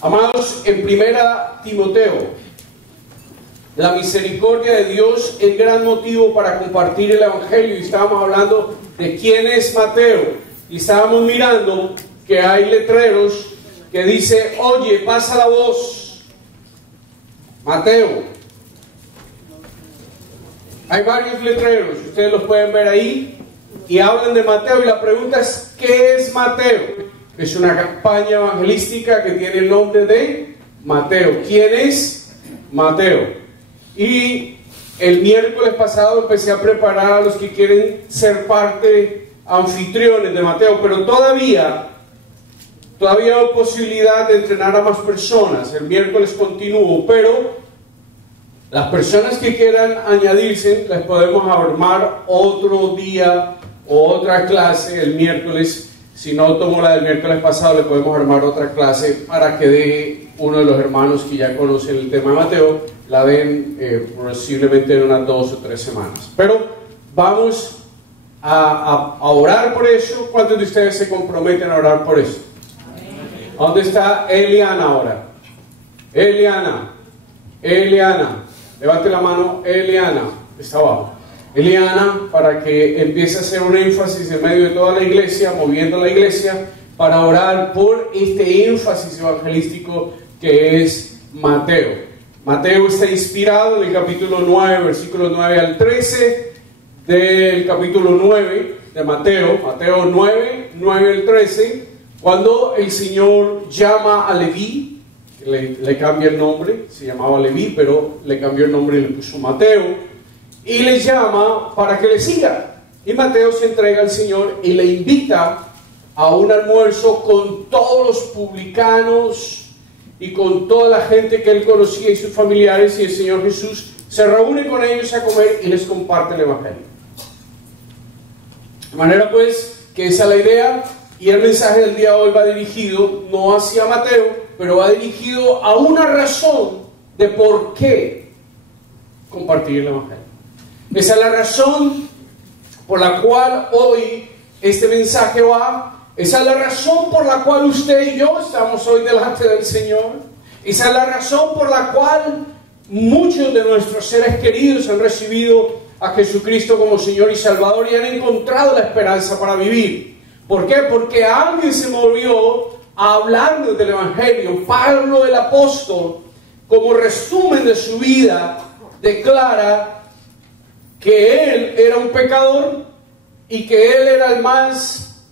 Amados, en 1 Timoteo, la misericordia de Dios es gran motivo para compartir el Evangelio. Y estábamos hablando de quién es Mateo. Y estábamos mirando que hay letreros que dice: oye, pasa la voz, Mateo. Hay varios letreros, ustedes los pueden ver ahí, y hablan de Mateo. Y la pregunta es: ¿qué es Mateo? Es una campaña evangelística que tiene el nombre de Mateo. ¿Quién es Mateo? Y el miércoles pasado empecé a preparar a los que quieren ser parte, anfitriones de Mateo, pero todavía hay posibilidad de entrenar a más personas. El miércoles continúo, pero las personas que quieran añadirse, les podemos armar otro día o otra clase el miércoles. Si no tomo la del miércoles pasado, le podemos armar otra clase para que dé uno de los hermanos que ya conocen el tema de Mateo, la den posiblemente en unas 2 o 3 semanas. Pero vamos a orar por eso. ¿Cuántos de ustedes se comprometen a orar por eso? ¿Dónde está Eliana ahora? Eliana, levante la mano. Eliana, está abajo. Eliana, para que empiece a hacer un énfasis en medio de toda la iglesia, moviendo la iglesia, para orar por este énfasis evangelístico que es Mateo. Mateo está inspirado en el capítulo 9, versículos 9 al 13 del capítulo 9 de Mateo, Mateo 9, 9 al 13, cuando el Señor llama a Leví. Le cambia el nombre, se llamaba Leví, pero le cambió el nombre y le puso Mateo, y le llama para que le siga. Y Mateo se entrega al Señor y le invita a un almuerzo con todos los publicanos y con toda la gente que él conocía y sus familiares, y el Señor Jesús se reúne con ellos a comer y les comparte el Evangelio. De manera pues que esa es la idea, y el mensaje del día de hoy va dirigido no hacia Mateo, pero va dirigido a una razón de por qué compartir el Evangelio. Esa es la razón por la cual hoy este mensaje va. Esa es la razón por la cual usted y yo estamos hoy delante del Señor. Esa es la razón por la cual muchos de nuestros seres queridos han recibido a Jesucristo como Señor y Salvador y han encontrado la esperanza para vivir. ¿Por qué? Porque alguien se movió a hablarnos del Evangelio. Pablo el apóstol, como resumen de su vida, declara que él era un pecador y que él era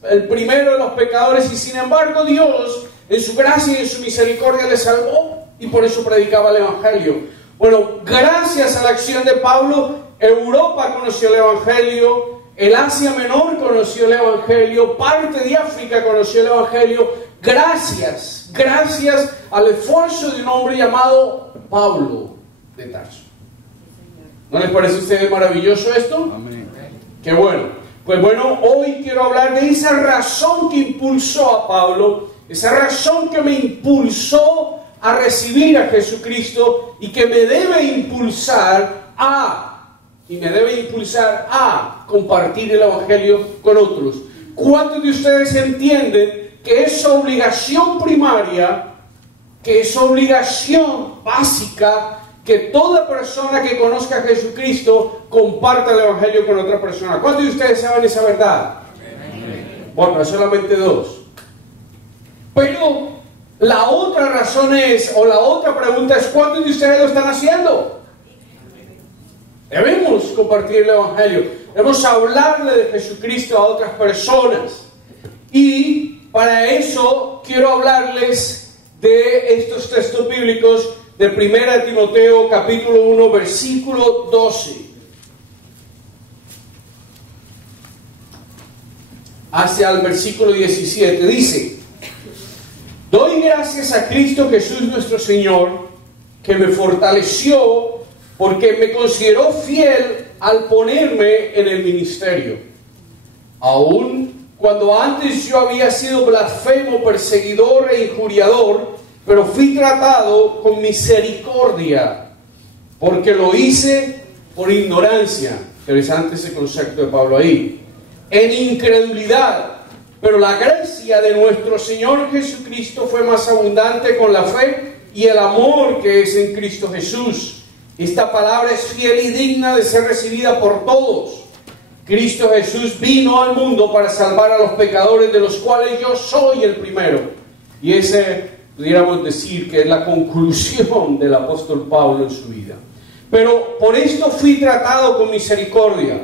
el primero de los pecadores, y sin embargo Dios en su gracia y en su misericordia le salvó, y por eso predicaba el Evangelio. Bueno, gracias a la acción de Pablo, Europa conoció el Evangelio, el Asia Menor conoció el Evangelio, parte de África conoció el Evangelio, gracias al esfuerzo de un hombre llamado Pablo de Tarso. ¿No les parece a ustedes maravilloso esto? Amén. Qué bueno. Pues bueno, hoy quiero hablar de esa razón que impulsó a Pablo, esa razón que me impulsó a recibir a Jesucristo y que me debe impulsar a compartir el Evangelio con otros. ¿Cuántos de ustedes entienden que es obligación primaria, que es obligación básica, que toda persona que conozca a Jesucristo comparta el Evangelio con otra persona? ¿Cuántos de ustedes saben esa verdad? Amén. Bueno, solamente 2. Pero la otra razón es, o la otra pregunta es, ¿cuántos de ustedes lo están haciendo? Debemos compartir el Evangelio, debemos hablarle de Jesucristo a otras personas. Y para eso quiero hablarles de estos textos bíblicos de 1 Timoteo capítulo 1 versículo 12 hacia el versículo 17. Dice: doy gracias a Cristo Jesús nuestro Señor, que me fortaleció porque me consideró fiel al ponerme en el ministerio, aun cuando antes yo había sido blasfemo, perseguidor e injuriador, pero fui tratado con misericordia, porque lo hice por ignorancia. Interesante ese concepto de Pablo ahí. En incredulidad, Pero la gracia de nuestro Señor Jesucristo fue más abundante con la fe y el amor que es en Cristo Jesús. Esta palabra es fiel y digna de ser recibida por todos. Cristo Jesús vino al mundo para salvar a los pecadores, de los cuales yo soy el primero. Y ese, pudiéramos decir, que es la conclusión del apóstol Pablo en su vida. Pero por esto fui tratado con misericordia,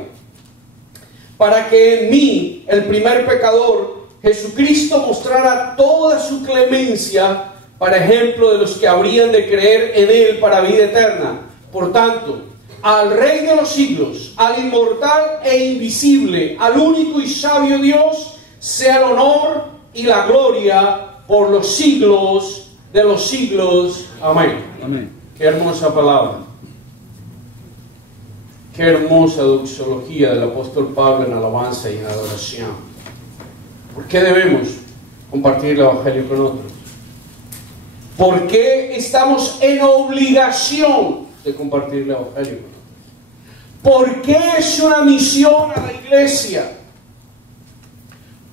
para que en mí, el primer pecador, Jesucristo mostrara toda su clemencia para ejemplo de los que habrían de creer en Él para vida eterna. Por tanto, al Rey de los siglos, al inmortal e invisible, al único y sabio Dios, sea el honor y la gloria por los siglos de los siglos. Amén. Amén. Qué hermosa palabra. Qué hermosa doxología del apóstol Pablo en alabanza y en adoración. ¿Por qué debemos compartir el Evangelio con otros? ¿Por qué estamos en obligación de compartir el Evangelio con otros? ¿Por qué es una misión a la iglesia?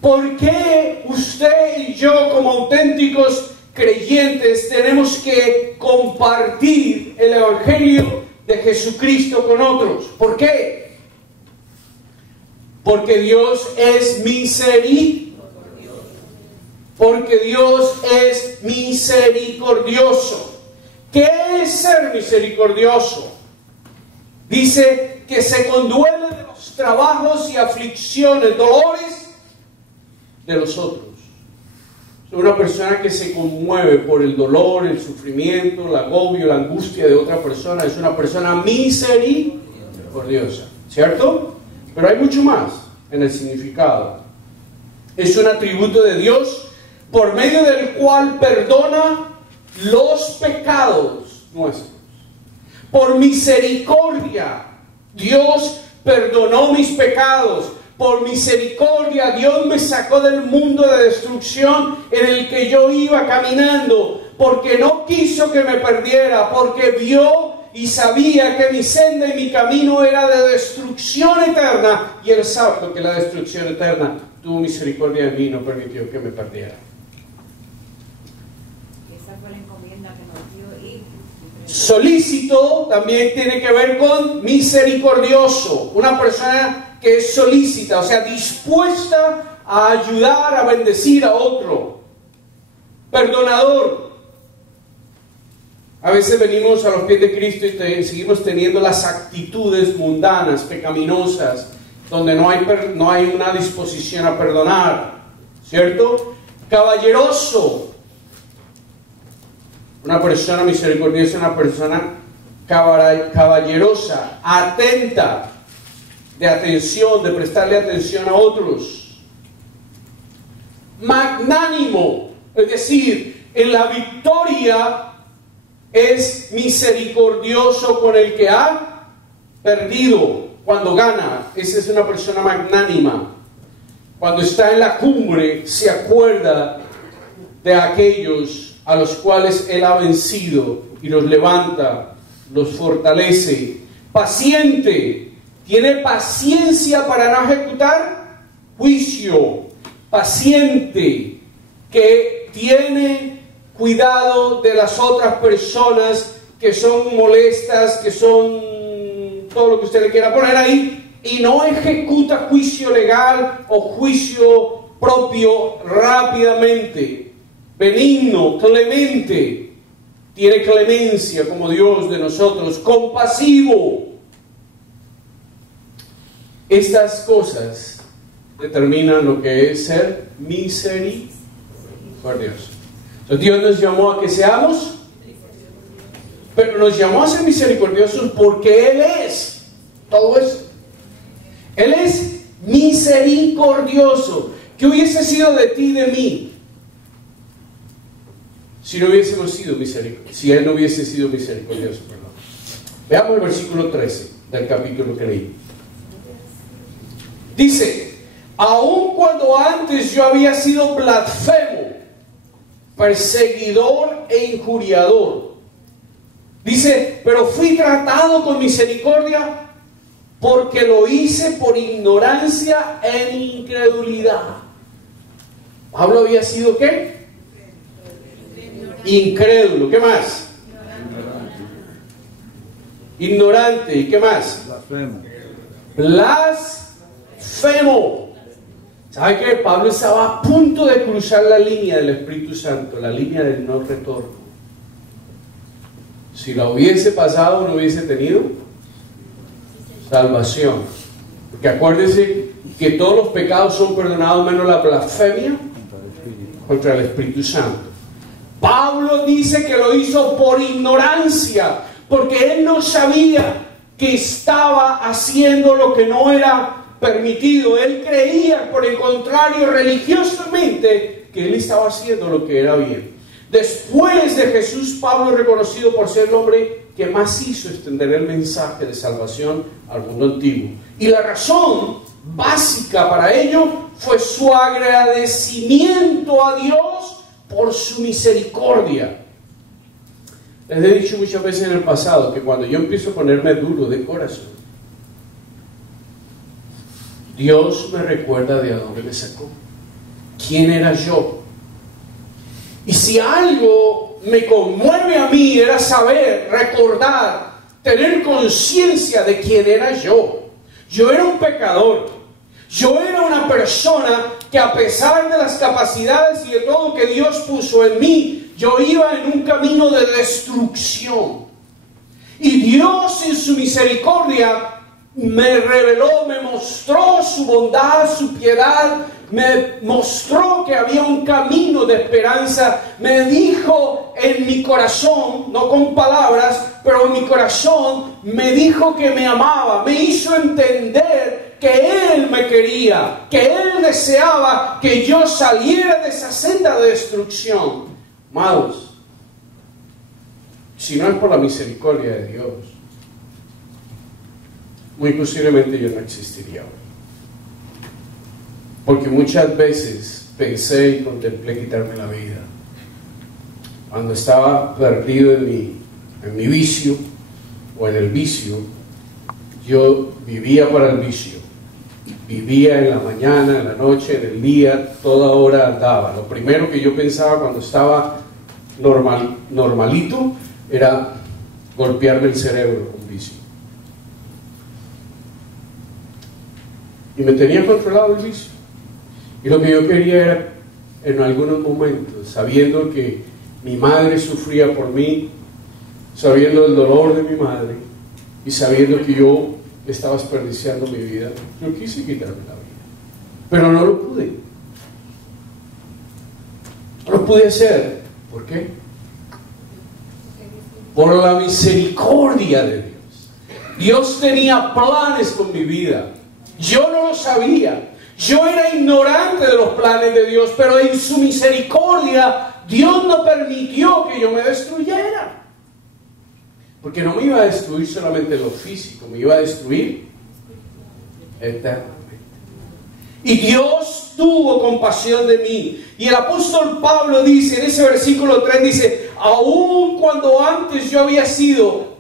¿Por qué usted y yo, como auténticos creyentes, tenemos que compartir el Evangelio de Jesucristo con otros? ¿Por qué? Porque Dios es misericordioso. Porque Dios es misericordioso. ¿Qué es ser misericordioso? Dice que se conduele de los trabajos y aflicciones, dolores de los otros. Es una persona que se conmueve por el dolor, el sufrimiento, el agobio, la angustia de otra persona. Es una persona misericordiosa, ¿cierto? Pero hay mucho más en el significado. Es un atributo de Dios por medio del cual perdona los pecados nuestros. Por misericordia, Dios perdonó mis pecados. Por misericordia, Dios me sacó del mundo de destrucción en el que yo iba caminando, porque no quiso que me perdiera, porque vio y sabía que mi senda y mi camino era de destrucción eterna, y Él sabe que la destrucción eterna tuvo misericordia de mí y no permitió que me perdiera. Esa fue la encomienda que nos dio y solícito también tiene que ver con misericordioso, una persona que es solícita, o sea, dispuesta a ayudar, a bendecir a otro. Perdonador. A veces venimos a los pies de Cristo y seguimos teniendo las actitudes mundanas, pecaminosas, donde no hay una disposición a perdonar, ¿cierto? Caballeroso. Una persona misericordiosa, una persona caballerosa, atenta, de atención, de prestarle atención a otros. Magnánimo, es decir, en la victoria es misericordioso con el que ha perdido. Cuando gana, esa es una persona magnánima. Cuando está en la cumbre, se acuerda de aquellos a los cuales Él ha vencido y los levanta, los fortalece. Paciente. Tiene paciencia para no ejecutar juicio. Paciente, que tiene cuidado de las otras personas que son molestas, que son todo lo que usted le quiera poner ahí, y no ejecuta juicio legal o juicio propio rápidamente. Benigno, clemente, tiene clemencia como Dios de nosotros. Compasivo. Estas cosas determinan lo que es ser misericordioso. Entonces Dios nos llamó a que seamos, pero nos llamó a ser misericordiosos porque Él es todo eso. Él es misericordioso. ¿Qué hubiese sido de ti y de mí si no hubiésemos sido misericordiosos? Si Él no hubiese sido misericordioso, perdón. Veamos el versículo 13 del capítulo que leí. Dice: aun cuando antes yo había sido blasfemo, perseguidor e injuriador. Dice, pero fui tratado con misericordia porque lo hice por ignorancia e incredulidad. Pablo había sido ¿qué? Incrédulo. ¿Qué más? Ignorante. ¿Y qué más? Blasfemo. ¿Sabe qué? Pablo estaba a punto de cruzar la línea del Espíritu Santo, la línea del no retorno. Si la hubiese pasado, no hubiese tenido salvación. Porque acuérdense que todos los pecados son perdonados menos la blasfemia contra el Espíritu Santo. Pablo dice que lo hizo por ignorancia, porque él no sabía que estaba haciendo lo que no era permitido. Él creía, por el contrario, religiosamente, que él estaba haciendo lo que era bien. Después de Jesús, Pablo es reconocido por ser el hombre que más hizo extender el mensaje de salvación al mundo antiguo. Y la razón básica para ello fue su agradecimiento a Dios por su misericordia. Les he dicho muchas veces en el pasado que cuando yo empiezo a ponerme duro de corazón, Dios me recuerda de a dónde me sacó, quién era yo. Y si algo me conmueve a mí era saber, recordar, tener conciencia de quién era yo. Yo era un pecador. Yo era una persona que, a pesar de las capacidades y de todo que Dios puso en mí, yo iba en un camino de destrucción. Y Dios, en su misericordia, me reveló, me mostró su bondad, su piedad, me mostró que había un camino de esperanza. Me dijo en mi corazón, no con palabras, pero en mi corazón me dijo que me amaba, me hizo entender que Él me quería, que Él deseaba que yo saliera de esa senda de destrucción. Amados, si no es por la misericordia de Dios, muy posiblemente yo no existiría hoy. Porque muchas veces pensé y contemplé quitarme la vida. Cuando estaba perdido en mi vicio o en el vicio, yo vivía para el vicio. Vivía en la mañana, en la noche, en el día, toda hora andaba. Lo primero que yo pensaba cuando estaba normalito era golpearme el cerebro con vicio. Y me tenía controlado el vicio. Y lo que yo quería era, en algunos momentos, sabiendo que mi madre sufría por mí, sabiendo el dolor de mi madre y sabiendo que yo estaba desperdiciando mi vida, yo quise quitarme la vida. Pero no lo pude. No lo pude hacer. ¿Por qué? Por la misericordia de Dios. Dios tenía planes con mi vida. Yo no lo sabía. Yo era ignorante de los planes de Dios, pero en su misericordia Dios no permitió que yo me destruyera. Porque no me iba a destruir solamente lo físico, me iba a destruir eternamente. Y Dios tuvo compasión de mí. Y el apóstol Pablo dice, en ese versículo 3, dice: aun cuando antes yo había sido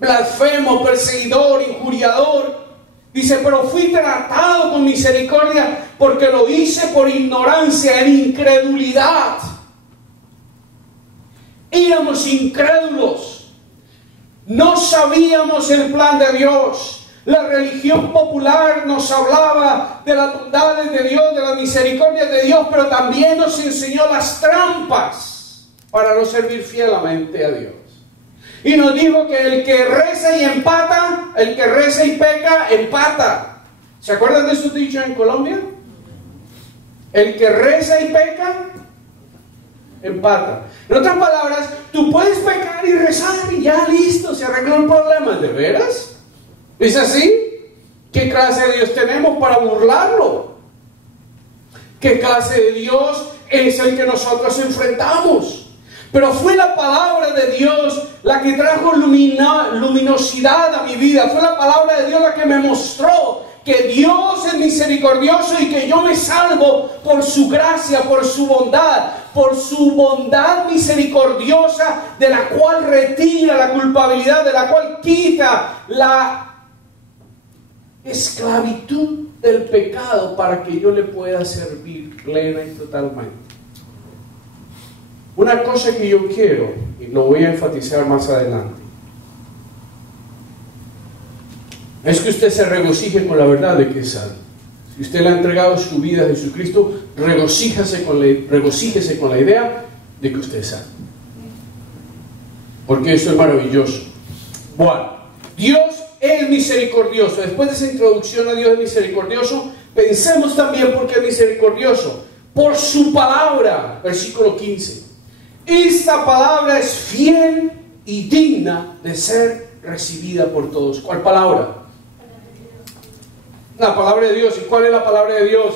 blasfemo, perseguidor, injuriador, dice, pero fui tratado con misericordia porque lo hice por ignorancia, en incredulidad. Éramos incrédulos. No sabíamos el plan de Dios. La religión popular nos hablaba de las bondades de Dios, de la misericordia de Dios, pero también nos enseñó las trampas para no servir fielmente a Dios. Y nos dijo que el que reza y empata, el que reza y peca, empata. ¿Se acuerdan de esos dichos en Colombia? El que reza y peca, empata. En otras palabras, tú puedes pecar y rezar y ya listo, se arregló el problema. ¿De veras? ¿Es así? ¿Qué clase de Dios tenemos para burlarlo? ¿Qué clase de Dios es el que nosotros enfrentamos? Pero fue la palabra de Dios la que trajo luminosidad a mi vida. Fue la palabra de Dios la que me mostró que Dios es misericordioso y que yo me salvo por su gracia, por su bondad misericordiosa, de la cual retira la culpabilidad, de la cual quita esclavitud del pecado para que yo le pueda servir plena y totalmente. Una cosa que yo quiero, y lo voy a enfatizar más adelante, es que usted se regocije con la verdad de que es salvo. Si usted le ha entregado su vida a Jesucristo, regocíjese con la idea de que usted es salvo. Porque eso es maravilloso. Bueno, Dios es misericordioso. Después de esa introducción a Dios es misericordioso, pensemos también por qué es misericordioso. Por su palabra, versículo 15. Esta palabra es fiel y digna de ser recibida por todos. ¿Cuál palabra? La palabra de Dios. ¿Y cuál es la palabra de Dios?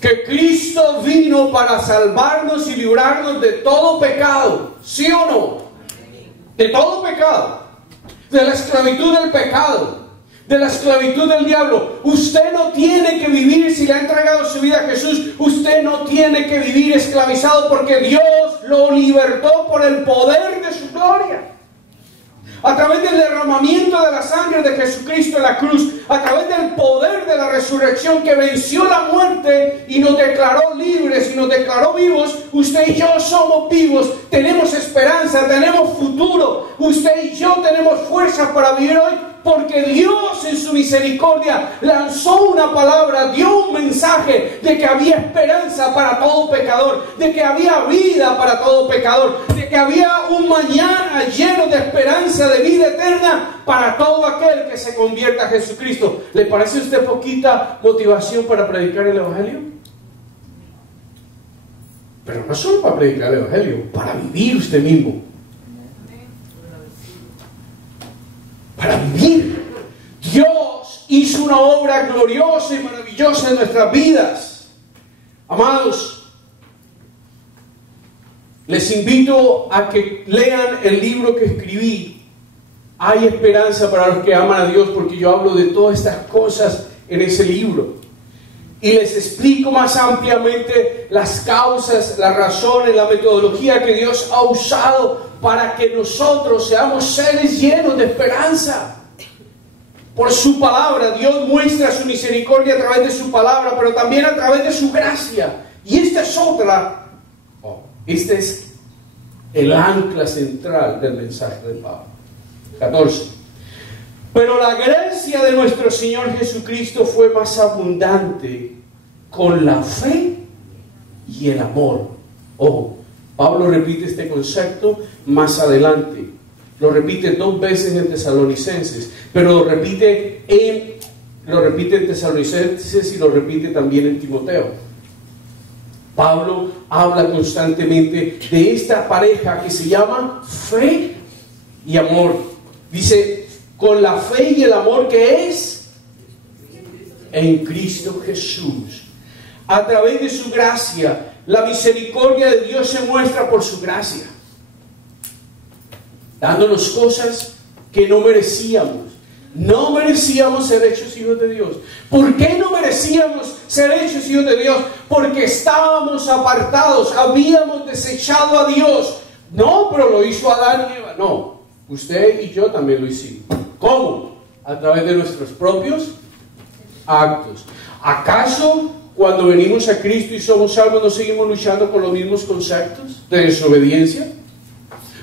Que Cristo vino para salvarnos y librarnos de todo pecado. ¿Sí o no? De todo pecado. De la esclavitud del pecado. De la esclavitud del diablo. Usted no tiene que vivir, si le ha entregado su vida a Jesús, usted no tiene que vivir esclavizado, porque Dios lo libertó por el poder de su gloria. A través del derramamiento de la sangre de Jesucristo en la cruz, a través del poder de la resurrección que venció la muerte y nos declaró libres y nos declaró vivos, usted y yo somos vivos, tenemos esperanza, tenemos futuro, usted y yo tenemos fuerza para vivir hoy, porque Dios en su misericordia lanzó una palabra, dio un mensaje de que había esperanza para todo pecador, de que había vida para todo pecador, de que había un mañana lleno de esperanza, de vida eterna para todo aquel que se convierta a Jesucristo. ¿Le parece a usted poquita motivación para predicar el Evangelio? Pero no solo para predicar el Evangelio, para vivir usted mismo. Para vivir. Dios hizo una obra gloriosa y maravillosa en nuestras vidas. Amados, les invito a que lean el libro que escribí. Hay esperanza para los que aman a Dios, porque yo hablo de todas estas cosas en ese libro. Y les explico más ampliamente las causas, las razones, la metodología que Dios ha usado para que nosotros seamos seres llenos de esperanza. Por su palabra, Dios muestra su misericordia a través de su palabra, pero también a través de su gracia. Y esta es otra, este es el ancla central del mensaje de Pablo. 14. Pero la gracia de nuestro Señor Jesucristo fue más abundante con la fe y el amor. Ojo, Pablo repite este concepto más adelante. Lo repite 2 veces en Tesalonicenses, pero lo repite en Tesalonicenses y lo repite también en Timoteo. Pablo habla constantemente de esta pareja que se llama fe y amor. Dice, con la fe y el amor que es en Cristo Jesús. A través de su gracia, la misericordia de Dios se muestra por su gracia, dándonos cosas que no merecíamos. No merecíamos ser hechos hijos de Dios. ¿Por qué no merecíamos ser hechos hijos de Dios? Porque estábamos apartados, habíamos desechado a Dios. No, pero lo hizo Adán y Eva. No, usted y yo también lo hicimos. ¿Cómo? A través de nuestros propios actos. ¿Acaso cuando venimos a Cristo y somos salvos no seguimos luchando con los mismos conceptos de desobediencia?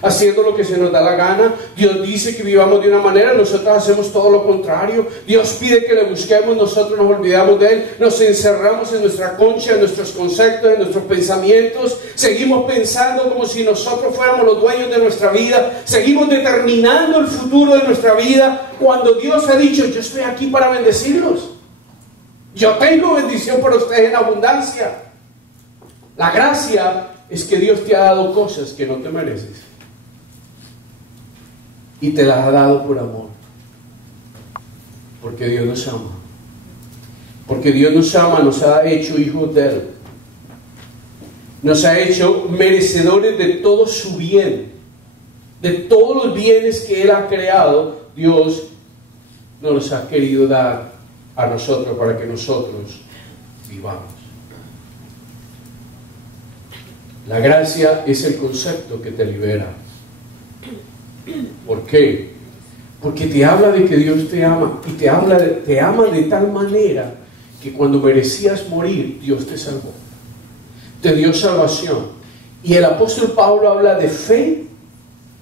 Haciendo lo que se nos da la gana. Dios dice que vivamos de una manera, nosotros hacemos todo lo contrario. Dios pide que le busquemos, nosotros nos olvidamos de Él, nos encerramos en nuestra concha, en nuestros conceptos, en nuestros pensamientos. Seguimos pensando como si nosotros fuéramos los dueños de nuestra vida. Seguimos determinando el futuro de nuestra vida, cuando Dios ha dicho, yo estoy aquí para bendecirlos. Yo tengo bendición para ustedes en abundancia. La gracia es que Dios te ha dado cosas que no te mereces. Y te las ha dado por amor. Porque Dios nos ama. Porque Dios nos ama, nos ha hecho hijos de Él. Nos ha hecho merecedores de todo su bien. De todos los bienes que Él ha creado, Dios nos los ha querido dar a nosotros para que nosotros vivamos. La gracia es el concepto que te libera. ¿Por qué? Porque te habla de que Dios te ama y te ama de tal manera que cuando merecías morir, Dios te salvó, te dio salvación. Y el apóstol Pablo habla de fe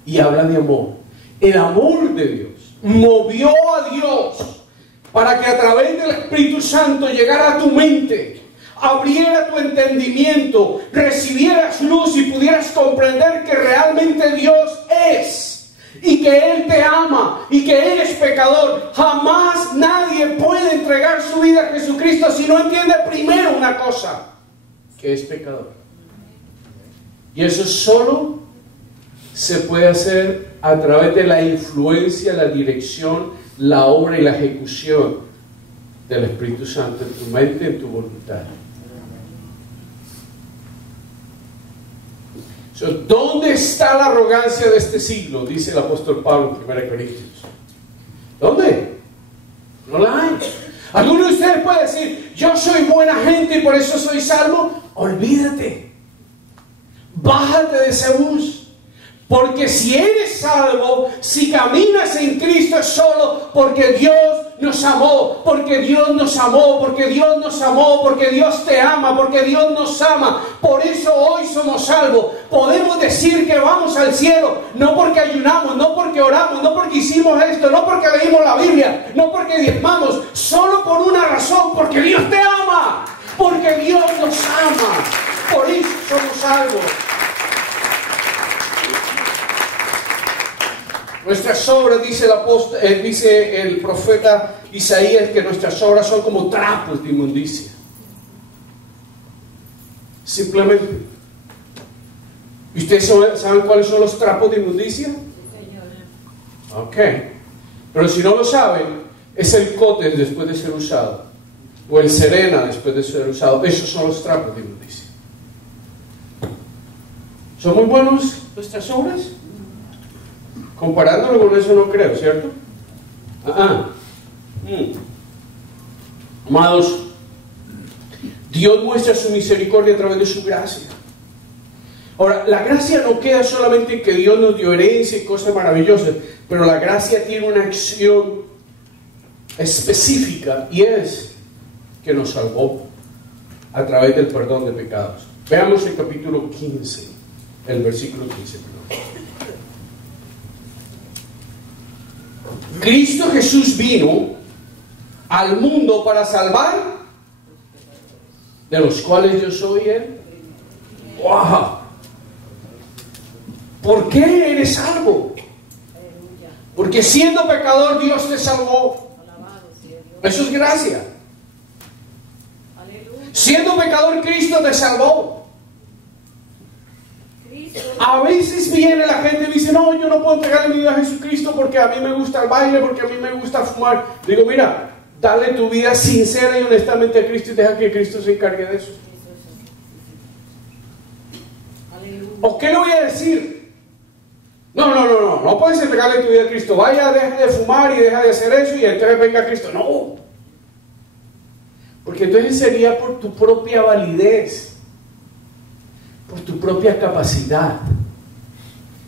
y habla de amor. El amor de Dios movió a Dios para que a través del Espíritu Santo llegara a tu mente, abriera tu entendimiento, recibieras luz y pudieras comprender que realmente Dios es, y que Él te ama, y que eres pecador. Jamás nadie puede entregar su vida a Jesucristo si no entiende primero una cosa, que es pecador. Y eso solo se puede hacer a través de la influencia, la dirección, la obra y la ejecución del Espíritu Santo en tu mente, en tu voluntad. ¿Dónde está la arrogancia de este siglo? Dice el apóstol Pablo en 1 Corintios. ¿Dónde? No la hay. ¿Alguno de ustedes puede decir, yo soy buena gente y por eso soy salvo? Olvídate. Bájate de ese bus. Porque si eres salvo, si caminas en Cristo, es solo porque Dios nos amó, porque Dios nos amó, porque Dios nos amó, porque Dios te ama, porque Dios nos ama. Por eso hoy somos salvos. Podemos decir que vamos al cielo, no porque ayunamos, no porque oramos, no porque hicimos esto, no porque leímos la Biblia, no porque diezmamos, solo por una razón, porque Dios te ama, porque Dios nos ama. Por eso somos salvos. Nuestras obras, dice el profeta Isaías, que nuestras obras son como trapos de inmundicia. Simplemente. ¿Y ustedes saben cuáles son los trapos de inmundicia? Ok. Pero si no lo saben, es el cóter después de ser usado, o el serena después de ser usado. Esos son los trapos de inmundicia. ¿Son muy buenos nuestras obras? Comparándolo con eso no creo, ¿cierto? Amados, Dios muestra su misericordia a través de su gracia. Ahora, la gracia no queda solamente en que Dios nos dio herencia y cosas maravillosas, pero la gracia tiene una acción específica, y es que nos salvó a través del perdón de pecados. Veamos el capítulo 15, el versículo 15. Cristo Jesús vino al mundo para salvar, de los cuales yo soy Él. ¡Wow! ¿Por qué eres salvo? Porque siendo pecador Dios te salvó. Eso es gracia. Siendo pecador Cristo te salvó. A veces viene la gente y dice, no, yo no puedo entregarle mi vida a Jesucristo porque a mí me gusta el baile, porque a mí me gusta fumar. Digo, mira, dale tu vida sincera y honestamente a Cristo y deja que Cristo se encargue de eso. ¿O qué le voy a decir? No puedes entregarle tu vida a Cristo. Vaya, deja de fumar y deja de hacer eso y entonces venga Cristo. No. Porque entonces sería por tu propia validez, por tu propia capacidad.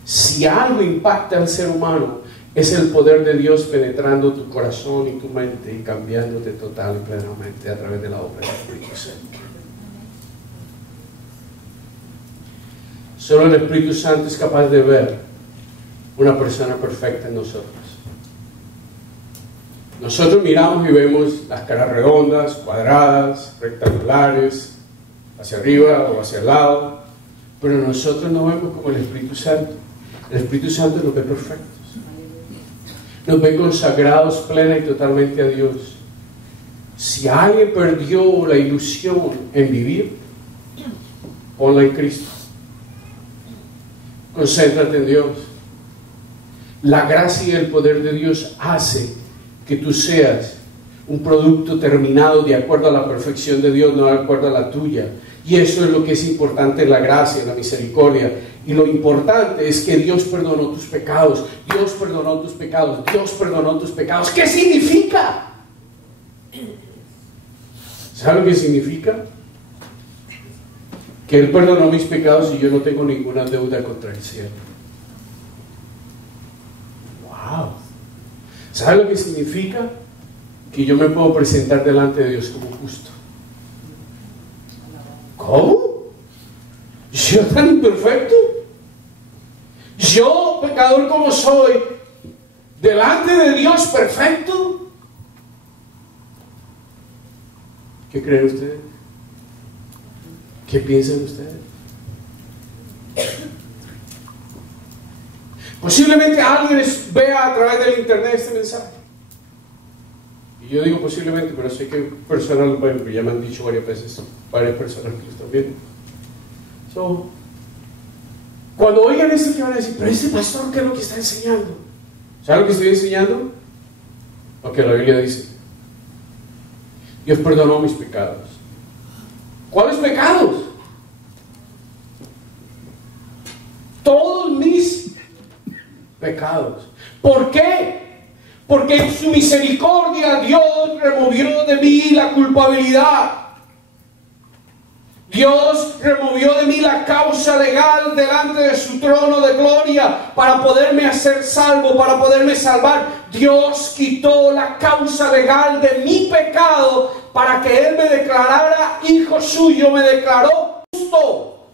Si algo impacta al ser humano, es el poder de Dios penetrando tu corazón y tu mente y cambiándote total y plenamente a través de la obra del Espíritu Santo. Solo el Espíritu Santo es capaz de ver una persona perfecta en nosotros. Nosotros miramos y vemos las caras redondas, cuadradas, rectangulares, hacia arriba o hacia el lado, pero nosotros no vemos como el Espíritu Santo. El Espíritu Santo nos ve perfectos, nos ve consagrados plena y totalmente a Dios. Si alguien perdió la ilusión en vivir, ponla en Cristo. Concéntrate en Dios. La gracia y el poder de Dios hace que tú seas un producto terminado de acuerdo a la perfección de Dios, no de acuerdo a la tuya. Y eso es lo que es importante en la gracia, en la misericordia. Y lo importante es que Dios perdonó tus pecados. Dios perdonó tus pecados. Dios perdonó tus pecados. ¿Qué significa? ¿Sabe lo que significa? Que Él perdonó mis pecados y yo no tengo ninguna deuda contra el cielo. ¿Sabe lo que significa? Que yo me puedo presentar delante de Dios como justo. ¿Cómo? ¿Yo tan imperfecto? ¿Yo, pecador como soy, delante de Dios perfecto? ¿Qué creen ustedes? ¿Qué piensan ustedes? Posiblemente alguien vea a través del internet este mensaje. Y yo digo posiblemente, pero sé que personas, bueno, ya me han dicho varias veces, varias personas que lo están viendo. Cuando oigan esto, que van a decir, pero ese pastor, ¿qué es lo que está enseñando? ¿Sabe lo que estoy enseñando? Lo que la Biblia dice. Dios perdonó mis pecados. ¿Cuáles pecados? Todos mis pecados. ¿Por qué? Porque en su misericordia Dios removió de mí la culpabilidad. Dios removió de mí la causa legal delante de su trono de gloria para poderme hacer salvo, para poderme salvar. Dios quitó la causa legal de mi pecado para que Él me declarara hijo suyo, me declaró justo.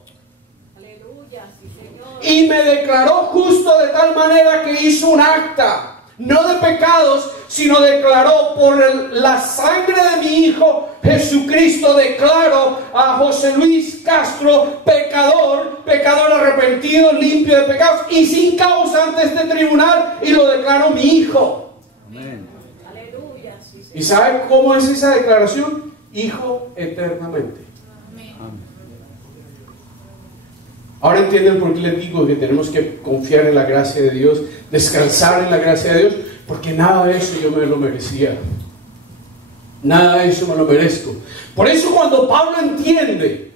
Aleluya, sí, Señor. Y me declaró justo de tal manera que hizo un acta, no de pecados, sino declaró por la sangre de mi Hijo Jesucristo, declaro a José Luis Castro pecador arrepentido, limpio de pecados y sin causa ante este tribunal, y lo declaro mi hijo. Amén. Aleluya, sí, Señor. ¿Y sabe cómo es esa declaración? Hijo eternamente. Amén. Ahora entienden por qué les digo que tenemos que confiar en la gracia de Dios, descansar en la gracia de Dios, porque nada de eso yo me lo merecía. Nada de eso me lo merezco. Por eso cuando Pablo entiende,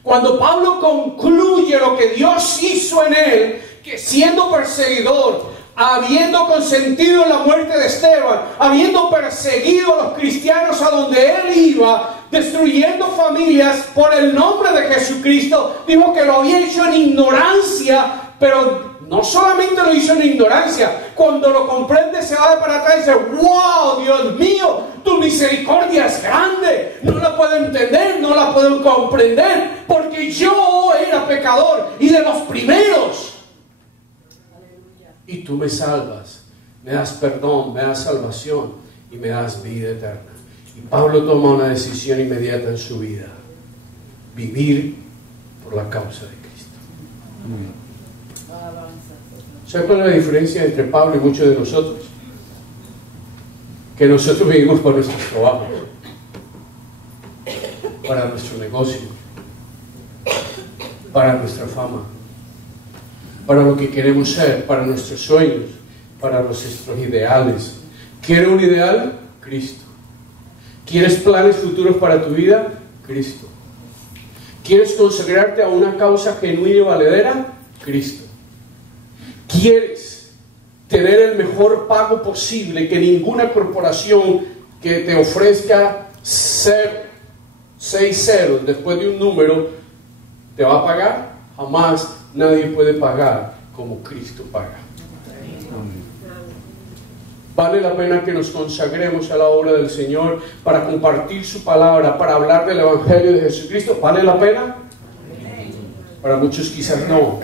cuando Pablo concluye lo que Dios hizo en él, que siendo perseguidor, habiendo consentido en la muerte de Esteban, habiendo perseguido a los cristianos a donde él iba, destruyendo familias por el nombre de Jesucristo, dijo que lo había hecho en ignorancia, pero no solamente lo hizo en ignorancia, cuando lo comprende se va de para atrás y dice, wow, Dios mío, tu misericordia es grande, no la puedo entender, no la puedo comprender, porque yo era pecador y de los primeros. Y tú me salvas, me das perdón, me das salvación y me das vida eterna. Y Pablo toma una decisión inmediata en su vida: vivir por la causa de Cristo. ¿Sabe cuál es la diferencia entre Pablo y muchos de nosotros? Que nosotros vivimos por nuestros trabajos, para nuestro negocio, para nuestra fama, para lo que queremos ser, para nuestros sueños, para nuestros ideales. ¿Quieres un ideal? Cristo. ¿Quieres planes futuros para tu vida? Cristo. ¿Quieres consagrarte a una causa genuina y valedera? Cristo. ¿Quieres tener el mejor pago posible, que ninguna corporación que te ofrezca 6 ceros después de un número te va a pagar? Jamás nadie puede pagar como Cristo paga. Vale la pena que nos consagremos a la obra del Señor para compartir su palabra, para hablar del Evangelio de Jesucristo. ¿Vale la pena? Para muchos quizás no.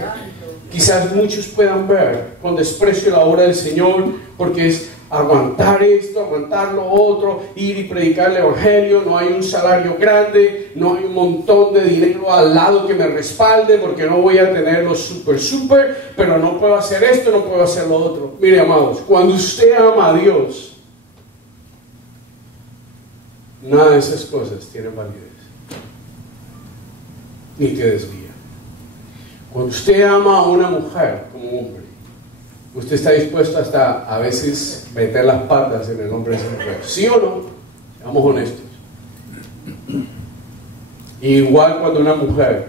Quizás muchos puedan ver con desprecio la obra del Señor, porque es aguantar esto, aguantar lo otro, ir y predicar el Evangelio. No hay un salario grande, no hay un montón de dinero al lado que me respalde, porque no voy a tener lo super, pero no puedo hacer esto, no puedo hacer lo otro. Mire, amados, cuando usted ama a Dios, nada de esas cosas tiene validez, ni te desvía. Cuando usted ama a una mujer como hombre, usted está dispuesto hasta a veces meter las patas en el nombre de esa mujer. ¿Sí o no? Seamos honestos. Igual cuando una mujer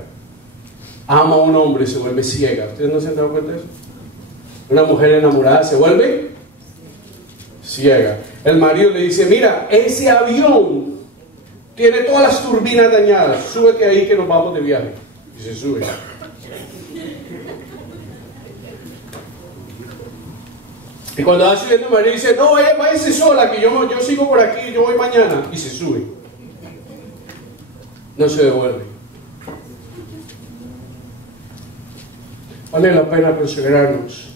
ama a un hombre y se vuelve ciega. ¿Ustedes no se han dado cuenta de eso? Una mujer enamorada se vuelve ciega. El marido le dice, mira, ese avión tiene todas las turbinas dañadas, súbete ahí que nos vamos de viaje. Y se sube. Y cuando va subiendo María dice, no, váyase sola, que yo sigo por aquí, yo voy mañana. Y se sube. No se devuelve. Vale la pena consagrarnos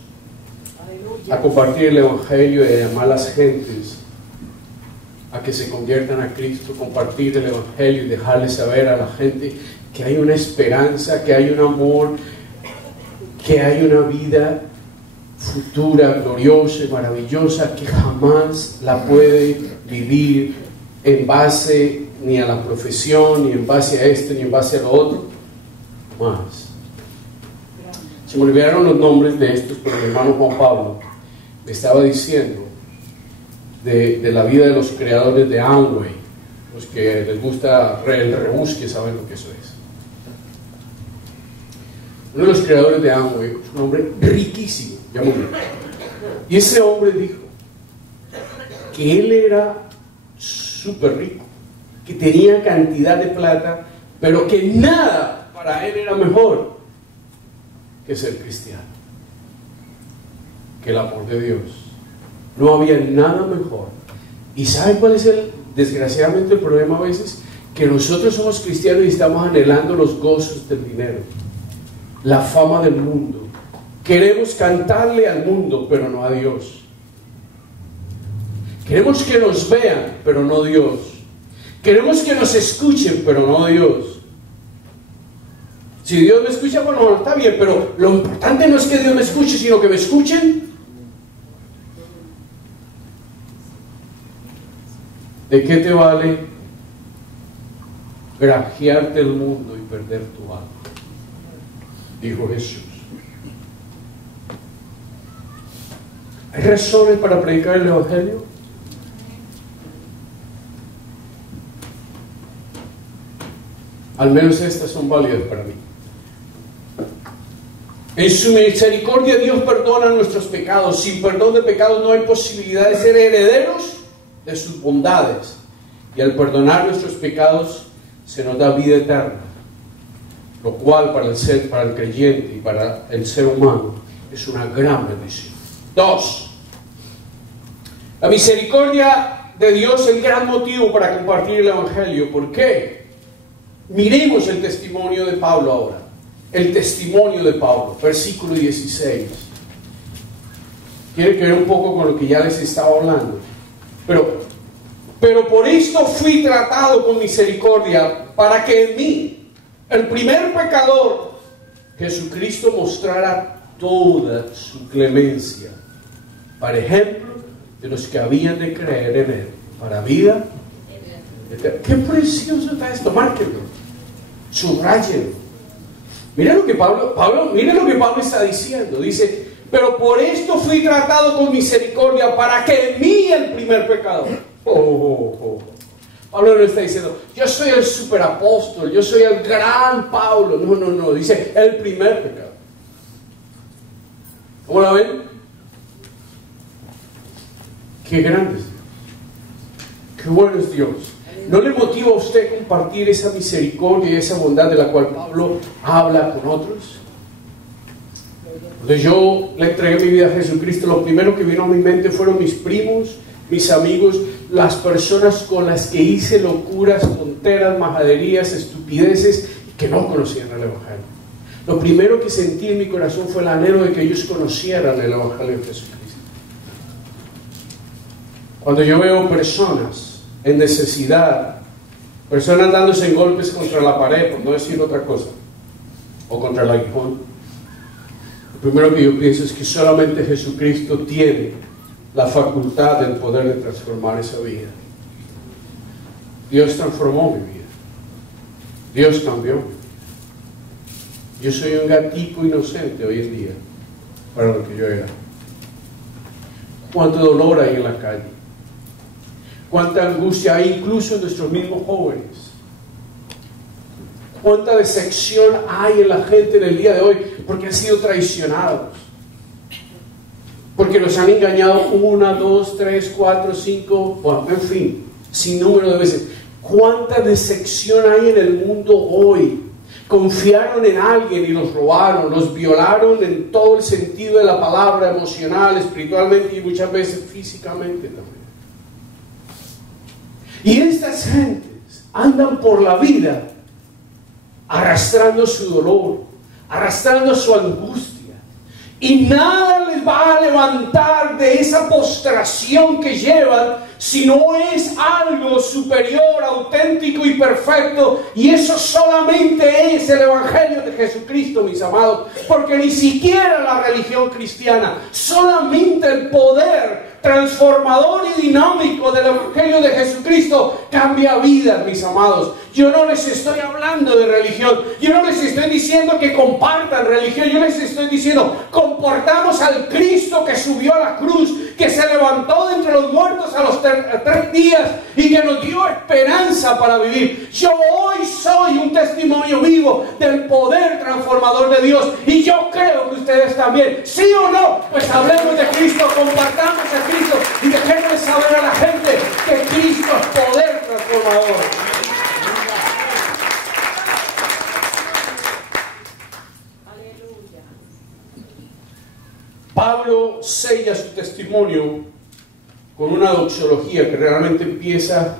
a compartir el Evangelio y a llamar a las gentes a que se conviertan a Cristo, compartir el Evangelio y dejarles saber a la gente que hay una esperanza, que hay un amor, que hay una vida futura, gloriosa y maravillosa que jamás la puede vivir en base ni a la profesión, ni en base a esto, ni en base a lo otro. Más. Se me olvidaron los nombres de estos, pero mi hermano Juan Pablo me estaba diciendo de la vida de los creadores de Amway, los que les gusta el rebusque, saben lo que eso es. Uno de los creadores de Amway es un hombre riquísimo, ya murió. Y ese hombre dijo que él era súper rico, que tenía cantidad de plata, pero que nada para él era mejor que ser cristiano, que el amor de Dios. No había nada mejor. ¿Y saben cuál es desgraciadamente el problema a veces? Que nosotros somos cristianos y estamos anhelando los gozos del dinero, la fama del mundo. Queremos cantarle al mundo, pero no a Dios. Queremos que nos vean, pero no Dios. Queremos que nos escuchen, pero no Dios. Si Dios me escucha, bueno, está bien, pero lo importante no es que Dios me escuche, sino que me escuchen. ¿De qué te vale granjearte el mundo y perder tu alma? Dijo Jesús. ¿Hay razones para predicar el Evangelio? Al menos estas son válidas para mí. En su misericordia Dios perdona nuestros pecados. Sin perdón de pecados no hay posibilidad de ser herederos de sus bondades. Y al perdonar nuestros pecados se nos da vida eterna, lo cual para el creyente y para el ser humano es una gran bendición. 2. La misericordia de Dios es el gran motivo para compartir el Evangelio. ¿Por qué? Miremos el testimonio de Pablo ahora. El testimonio de Pablo, versículo 16. Tiene que ver un poco con lo que ya les estaba hablando. Pero por esto fui tratado con misericordia, para que en mí, el primer pecador, Jesucristo mostrara toda su clemencia, para ejemplo de los que habían de creer en Él, para vida eterna. Qué precioso está esto, márquenlo, subrayenlo. Miren lo que Pablo está diciendo. Dice, pero por esto fui tratado con misericordia, para que en mí, el primer pecador. Pablo no está diciendo, yo soy el superapóstol, yo soy el gran Pablo. No, dice, el primer pecador. ¿Cómo la ven? Qué grande es Dios, qué bueno es Dios. ¿No le motiva a usted compartir esa misericordia y esa bondad de la cual Pablo habla con otros? Cuando yo le entregué mi vida a Jesucristo, lo primero que vino a mi mente fueron mis primos, mis amigos, las personas con las que hice locuras, tonteras, majaderías, estupideces, que no conocían el Evangelio. Lo primero que sentí en mi corazón fue el anhelo de que ellos conocieran el Evangelio de Jesucristo. Cuando yo veo personas en necesidad, personas dándose en golpes contra la pared, por no decir otra cosa, o contra el aguijón, lo primero que yo pienso es que solamente Jesucristo tiene la facultad del poder de transformar esa vida. Dios transformó mi vida. Dios cambió. Yo soy un gatico inocente hoy en día para lo que yo era. Cuánto dolor hay en la calle, cuánta angustia hay incluso en nuestros mismos jóvenes, cuánta decepción hay en la gente en el día de hoy porque han sido traicionados, porque los han engañado 1, 2, 3, 4, 5, bueno, en fin, sin número de veces. Cuánta decepción hay en el mundo hoy. confiaron en alguien y los robaron, los violaron en todo el sentido de la palabra, emocional, espiritualmente y muchas veces físicamente también. Y estas gentes andan por la vida arrastrando su dolor, arrastrando su angustia. Y nada les va a levantar de esa postración que llevan si no es algo superior, auténtico y perfecto. Y eso solamente es el Evangelio de Jesucristo, mis amados. Porque ni siquiera la religión cristiana, solamente el poder transformador y dinámico del Evangelio de Jesucristo cambia vidas, mis amados. Yo no les estoy hablando de religión, yo no les estoy diciendo que compartan religión, yo les estoy diciendo, comportamos al Cristo que subió a la cruz, que se levantó de entre los muertos a los 3 días y que nos dio esperanza para vivir. Yo hoy soy un testimonio vivo del poder transformador de Dios y yo creo que ustedes también. ¿Sí o no? Pues hablemos de Cristo, compartamos a Cristo y dejemos saber a la gente que Cristo es poder transformador. Pablo sella su testimonio con una doxología que realmente empieza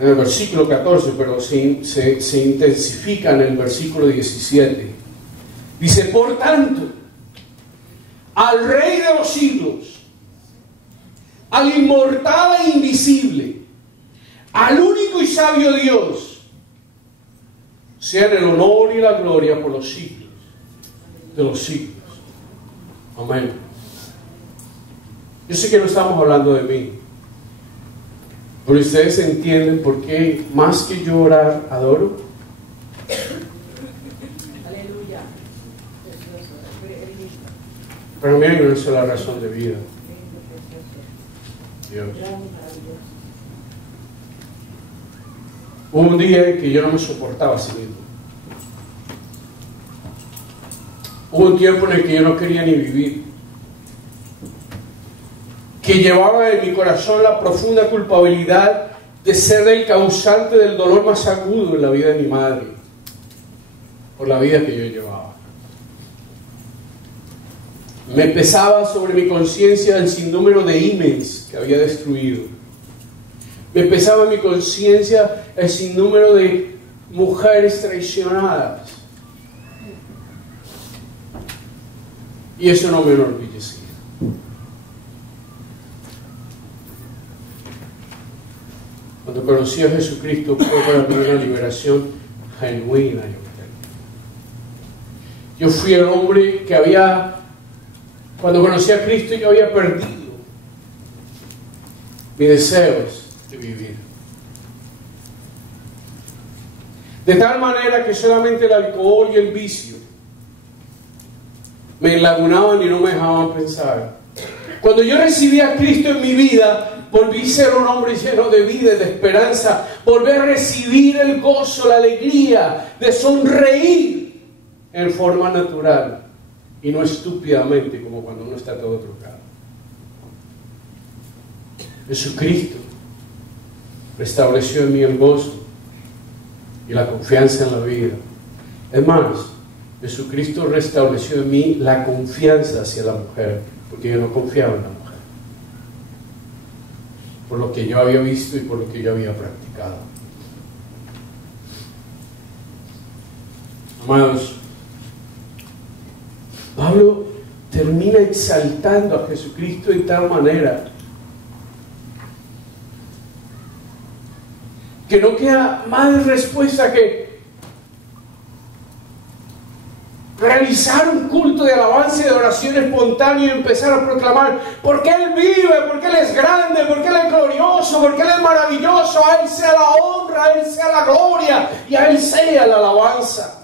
en el versículo 14, pero se intensifica en el versículo 17. Dice, por tanto, al Rey de los siglos, al inmortal e invisible, al único y sabio Dios, sean el honor y la gloria por los siglos de los siglos. Amén. Yo sé que no estamos hablando de mí, pero ustedes entienden por qué más que yo orar, adoro. Aleluya. Pero miren, no es la razón de vida. Dios. Hubo un día en que yo no me soportaba a sí mismo. Hubo un tiempo en el que yo no quería ni vivir, que llevaba en mi corazón la profunda culpabilidad de ser el causante del dolor más agudo en la vida de mi madre, por la vida que yo llevaba. Me pesaba sobre mi conciencia el sinnúmero de emails que había destruido. Me pesaba en mi conciencia el sinnúmero de mujeres traicionadas. Y eso no me enorgullecía. Cuando conocí a Jesucristo fue para mí una liberación genuina. Yo fui el hombre que cuando conocí a Cristo, yo había perdido mis deseos de vivir. De tal manera que solamente el alcohol y el vicio me enlagunaban y no me dejaban pensar. Cuando yo recibí a Cristo en mi vida, volví a ser un hombre lleno de vida y de esperanza. Volví a recibir el gozo, la alegría de sonreír en forma natural y no estúpidamente como cuando uno está todo trocado. Jesucristo restableció en mí el gozo y la confianza en la vida. Es más, Jesucristo restableció en mí la confianza hacia la mujer, porque yo no confiaba en la mujer, por lo que yo había visto y por lo que yo había practicado. Amados, Pablo termina exaltando a Jesucristo de tal manera que no queda más respuesta que realizar un culto de alabanza y de oración espontáneo y empezar a proclamar porque Él vive, porque Él es grande, porque Él es glorioso, porque Él es maravilloso. A Él sea la honra, a Él sea la gloria y a Él sea la alabanza.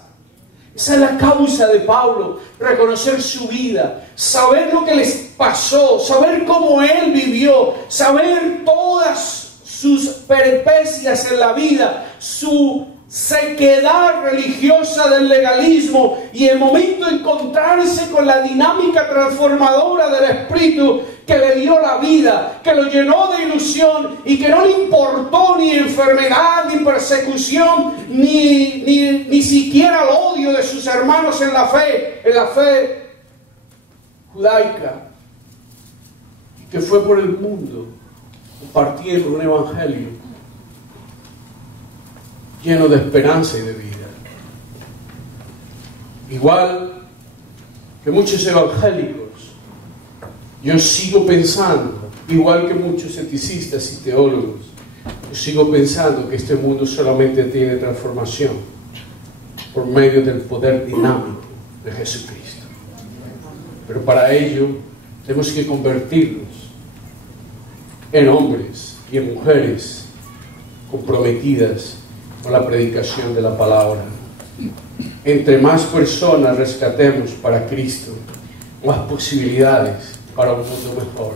Esa es la causa de Pablo, reconocer su vida, saber lo que les pasó, saber cómo él vivió, saber todas sus peripecias en la vida, su sequedad religiosa del legalismo y el momento de encontrarse con la dinámica transformadora del Espíritu que le dio la vida, que lo llenó de ilusión y que no le importó ni enfermedad, ni persecución, ni siquiera el odio de sus hermanos en la fe judaica, que fue por el mundo compartiendo un evangelio lleno de esperanza y de vida. Igual que muchos evangélicos, yo sigo pensando, igual que muchos eticistas y teólogos, yo sigo pensando que este mundo solamente tiene transformación por medio del poder dinámico de Jesucristo. Pero para ello tenemos que convertirnos en hombres y en mujeres comprometidas con la predicación de la palabra. Entre más personas rescatemos para Cristo, más posibilidades para un mundo mejor.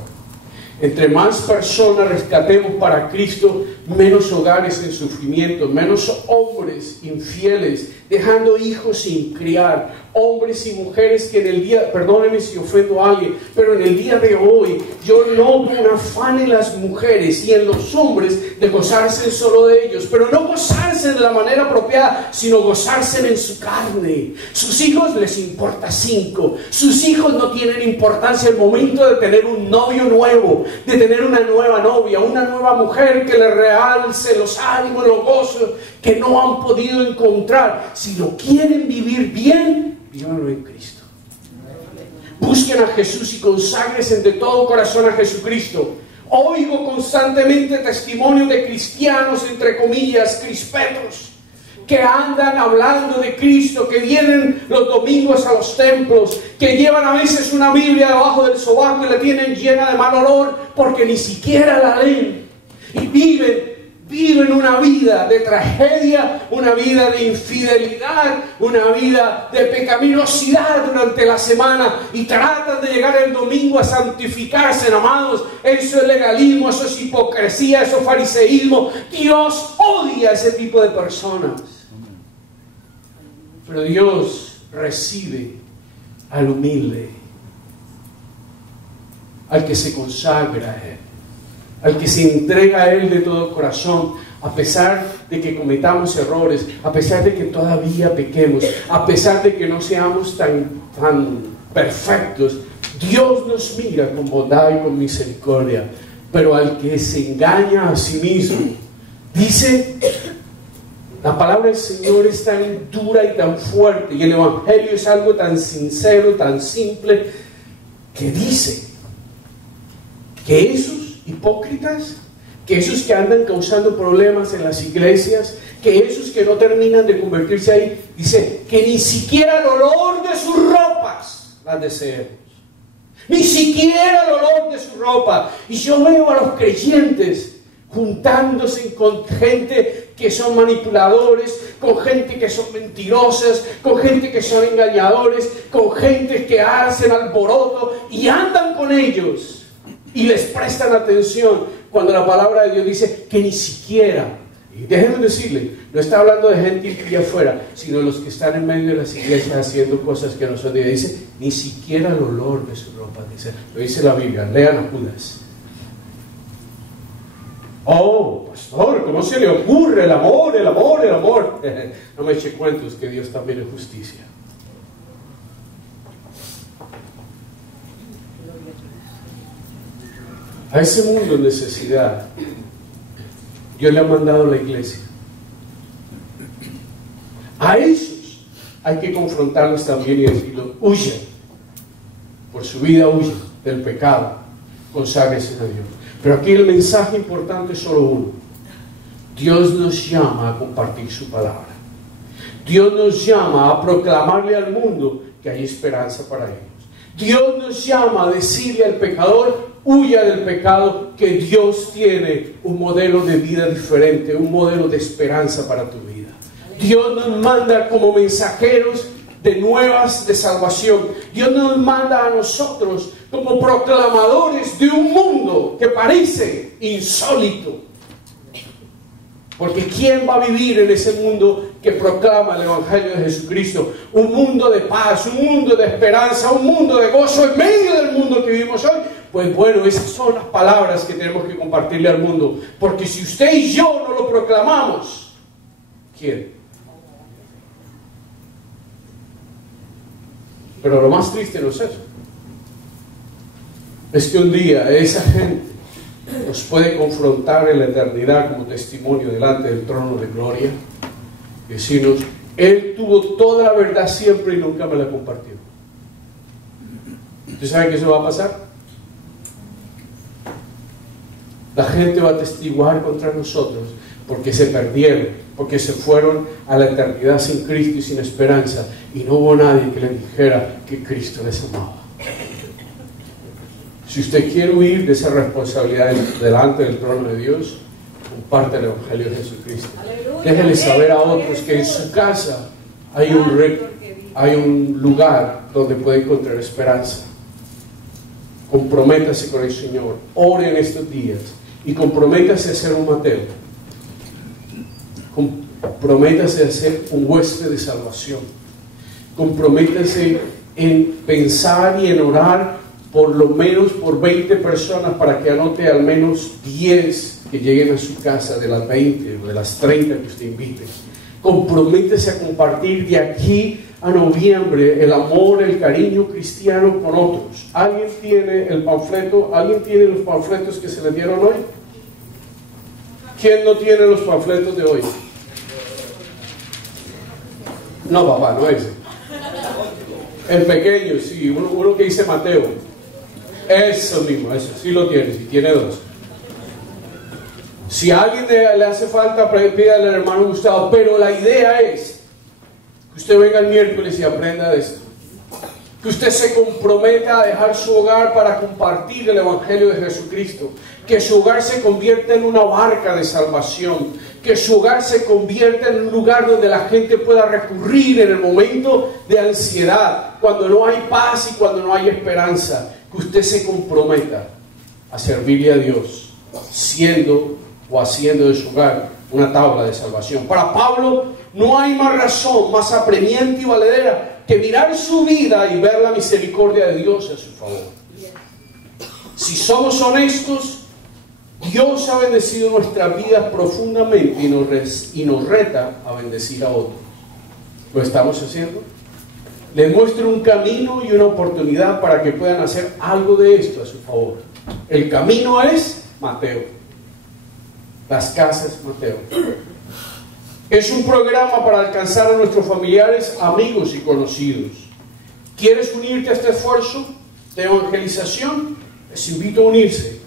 Entre más personas rescatemos para Cristo, menos hogares en sufrimiento, menos hombres infieles, dejando hijos sin criar, hombres y mujeres que en el día, perdónenme si ofendo a alguien, pero en el día de hoy yo noto un afán en las mujeres y en los hombres de gozarse solo de ellos, pero no gozarse de la manera apropiada, sino gozarse en su carne. Sus hijos les importa 5, sus hijos no tienen importancia el momento de tener un novio nuevo, de tener una nueva novia, una nueva mujer que les realce los ánimos, los gozos que no han podido encontrar. Si lo quieren vivir bien, vívanlo en Cristo. Busquen a Jesús y conságrense de todo corazón a Jesucristo. Oigo constantemente testimonios de cristianos, entre comillas, crispetos, que andan hablando de Cristo, que vienen los domingos a los templos, que llevan a veces una Biblia debajo del sobaco y la tienen llena de mal olor porque ni siquiera la leen, y viven una vida de tragedia, una vida de infidelidad, una vida de pecaminosidad durante la semana, y tratan de llegar el domingo a santificarse, amados. Eso es legalismo, eso es hipocresía, eso es fariseísmo. Dios odia a ese tipo de personas. Pero Dios recibe al humilde, al que se consagra a Él, al que se entrega a Él de todo corazón, a pesar de que cometamos errores, a pesar de que todavía pequemos, a pesar de que no seamos tan perfectos. Dios nos mira con bondad y con misericordia. Pero al que se engaña a sí mismo, dice, la palabra del Señor es tan dura y tan fuerte, y el Evangelio es algo tan sincero, tan simple, que dice que esos hipócritas, que esos que andan causando problemas en las iglesias, que esos que no terminan de convertirse ahí, dice que ni siquiera el olor de sus ropas las deseemos, ni siquiera el olor de su ropa. Y yo veo a los creyentes juntándose con gente que son manipuladores, con gente que son mentirosas, con gente que son engañadores, con gente que hacen alboroto y andan con ellos y les prestan atención, cuando la palabra de Dios dice que ni siquiera, y déjenme decirle, no está hablando de gente aquí afuera, sino de los que están en medio de las iglesias haciendo cosas que no son de Dios. Dice, ni siquiera el olor de su ropa, lo dice la Biblia. Lean a Judas. Oh, pastor, ¿cómo se le ocurre? El amor, el amor, el amor. No me eche cuentos, que Dios también es justicia. A ese mundo en necesidad, Dios le ha mandado a la iglesia. A esos hay que confrontarlos también y decirles, huyan, por su vida huyan del pecado, conságrense a Dios. Pero aquí el mensaje importante es solo uno. Dios nos llama a compartir su palabra. Dios nos llama a proclamarle al mundo que hay esperanza para ellos. Dios nos llama a decirle al pecador, huya del pecado, que Dios tiene un modelo de vida diferente, un modelo de esperanza para tu vida. Dios nos manda como mensajeros de nuevas de salvación. Dios nos manda a nosotros como proclamadores de un mundo que parece insólito. Porque ¿quién va a vivir en ese mundo que proclama el Evangelio de Jesucristo? Un mundo de paz, un mundo de esperanza, un mundo de gozo en medio del mundo que vivimos hoy. Pues bueno, esas son las palabras que tenemos que compartirle al mundo. Porque si usted y yo no lo proclamamos, ¿quién? Pero lo más triste no es eso. Es que un día esa gente nos puede confrontar en la eternidad como testimonio delante del trono de gloria y decirnos: Él tuvo toda la verdad siempre y nunca me la compartió. ¿Usted sabe que eso va a pasar? La gente va a testiguar contra nosotros porque se perdieron, porque se fueron a la eternidad sin Cristo y sin esperanza, y no hubo nadie que les dijera que Cristo les amaba. Si usted quiere huir de esa responsabilidad delante del trono de Dios, comparte el Evangelio de Jesucristo. Déjele saber a otros que en su casa hay un lugar donde puede encontrar esperanza. Comprométase con el Señor, ore en estos días y comprométase a ser un Mateo. Comprométase a ser un huésped de salvación. Comprométase en pensar y en orar por lo menos por 20 personas para que anote al menos 10 que lleguen a su casa, de las 20 o de las 30 que usted invite. Comprométese a compartir de aquí a noviembre el amor, el cariño cristiano con otros. ¿Alguien tiene el panfleto? ¿Alguien tiene los panfletos que se le dieron hoy? ¿Quién no tiene los panfletos de hoy? No, papá, no ese. El pequeño, sí, uno que dice Mateo. Eso mismo, eso, sí lo tiene, si tiene dos. Si a alguien le hace falta, pídale al hermano Gustavo, pero la idea es que usted venga el miércoles y aprenda de esto. Que usted se comprometa a dejar su hogar para compartir el Evangelio de Jesucristo. Que su hogar se convierta en una barca de salvación. Que su hogar se convierta en un lugar donde la gente pueda recurrir en el momento de ansiedad, cuando no hay paz y cuando no hay esperanza. Que usted se comprometa a servirle a Dios, siendo o haciendo de su hogar una tabla de salvación. Para Pablo, no hay más razón más apremiante y valedera que mirar su vida y ver la misericordia de Dios a su favor. Si somos honestos, Dios ha bendecido nuestras vidas profundamente y nos reta a bendecir a otros. ¿Lo estamos haciendo? Les muestro un camino y una oportunidad para que puedan hacer algo de esto a su favor. El camino es Mateo. Las casas Mateo. Es un programa para alcanzar a nuestros familiares, amigos y conocidos. ¿Quieres unirte a este esfuerzo de evangelización? Les invito a unirse,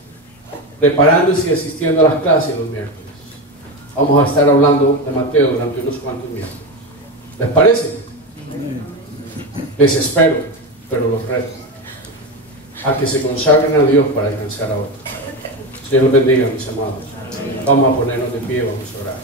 preparándose y asistiendo a las clases los miércoles. Vamos a estar hablando de Mateo durante unos cuantos miércoles. ¿Les parece? Les espero, pero los reto a que se consagren a Dios para alcanzar a otros. Señor los bendiga, mis amados. Vamos a ponernos de pie, vamos a orar.